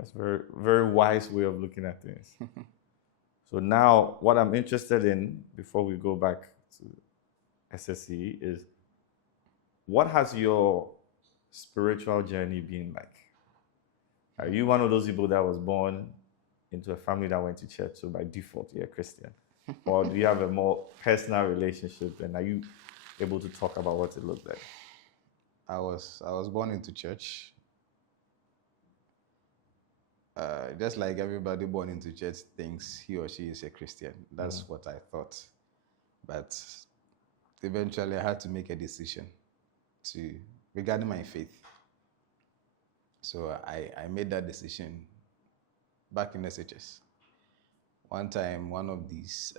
That's very, very wise way of looking at things. So now, what I'm interested in, before we go back to SSE, is what has your spiritual journey been like? Are you one of those people that was born into a family that went to church, so by default you're a Christian? Or do you have a more personal relationship, and are you able to talk about what it looked like? I was born into church. Just like everybody born into church thinks he or she is a Christian. That's what I thought. But eventually I had to make a decision regarding my faith. So I made that decision back in SHS. One time, one of these,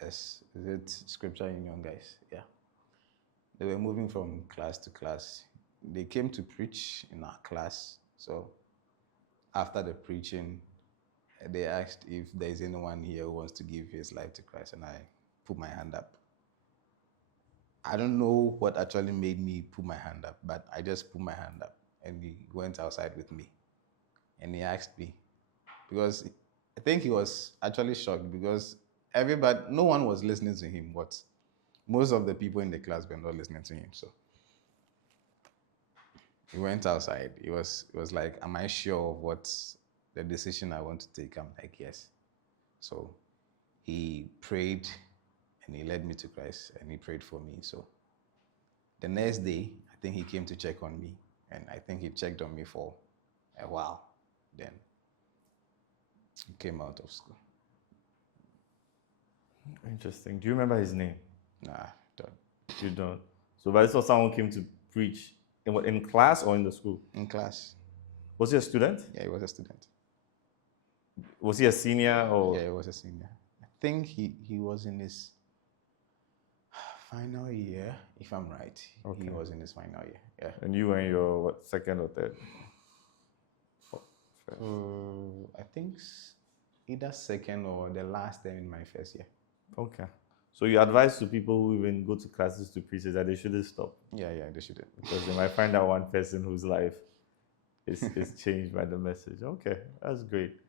is it Scripture Union guys? Yeah. They were moving from class to class. They came to preach in our class. So after the preaching, they asked if there is anyone here who wants to give his life to Christ, and I put my hand up. I don't know what actually made me put my hand up, but I just put my hand up, and he went outside with me. And he asked me, because I think he was actually shocked because no one was listening to him. Most of the people in the class were not listening to him. So he went outside. It was like, am I sure of what the decision I want to take? I'm like, yes. So he prayed and he led me to Christ and he prayed for me. So the next day, I think he came to check on me, and I think he checked on me for a while. Then he came out of school. Interesting. Do you remember his name? Nah, don't. You don't. So, but this was someone came to preach in class or in the school? In class. Was he a student? Yeah, he was a student. Was he a senior or? Yeah, he was a senior. I think he was in his final year, if I'm right. Okay. He was in his final year. Yeah. And you were in your second or third? I think either second or the last term in my first year. Okay. So you advise to people who even go to classes to preach that they shouldn't stop? Yeah, they shouldn't. Because they might find out one person whose life is changed by the message. Okay, that's great.